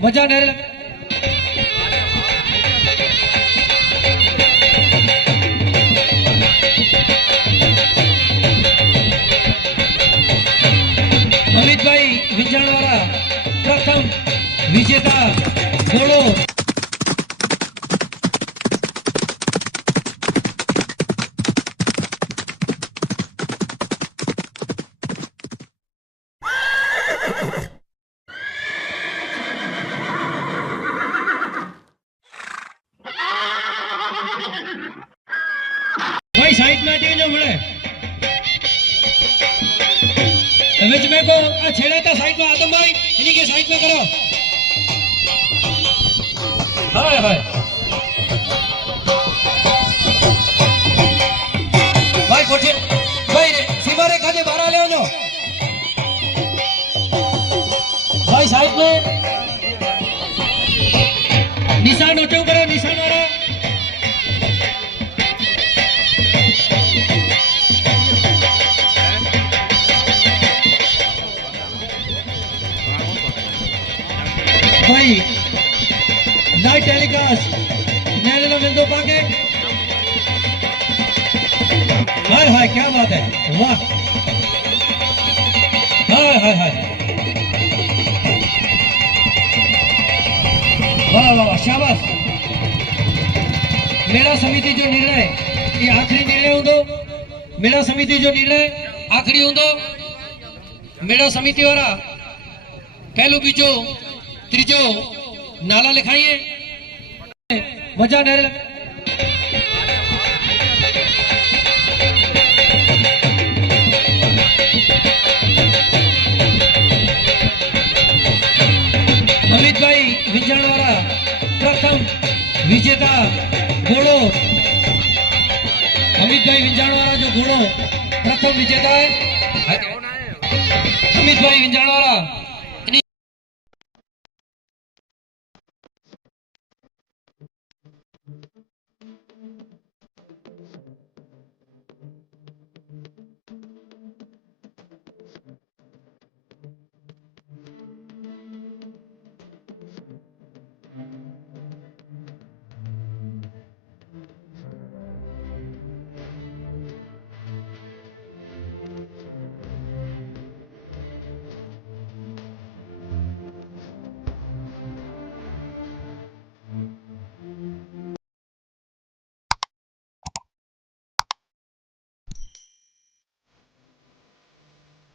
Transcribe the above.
મજા નરે અમિતભાઈ વિંજાણવાળા પ્રથમ વિજેતા. ઘોડો ભાઈ સાઈડમાં જજો મળે. તમે જ મેં કહો, આ છેડા તા સાઈડમાં આદમભાઈ એની કે સાઈડમાં કરો. હાય હાય. ભાઈ, કોઠે ભાઈ, રે સીમા રેખા જે બહાર ભાઈ નિશાન ઓછું કરો. भाई लाइव टेलीकास्ट नैनो मिल दो पाके। हाय हाय, क्या बात है? वाह। हाय हाय हाय। वाह वाह वाह, शाबाश। मेला समिति जो निर्णय ये आखिरी निर्णय हूँ मेला समिति जो निर्णय आखिरी हूँ मेला समिति वाला, पहलू बीजो ત્રીજો નાલા લખાઈએ મજા નરે અમિતભાઈ વિંજાણવાળા પ્રથમ વિજેતા ઘોડો. અમિતભાઈ વિંજાણવાળા જો ઘોડો, પ્રથમ વિજેતા. અમિતભાઈ વિંજાણવાળા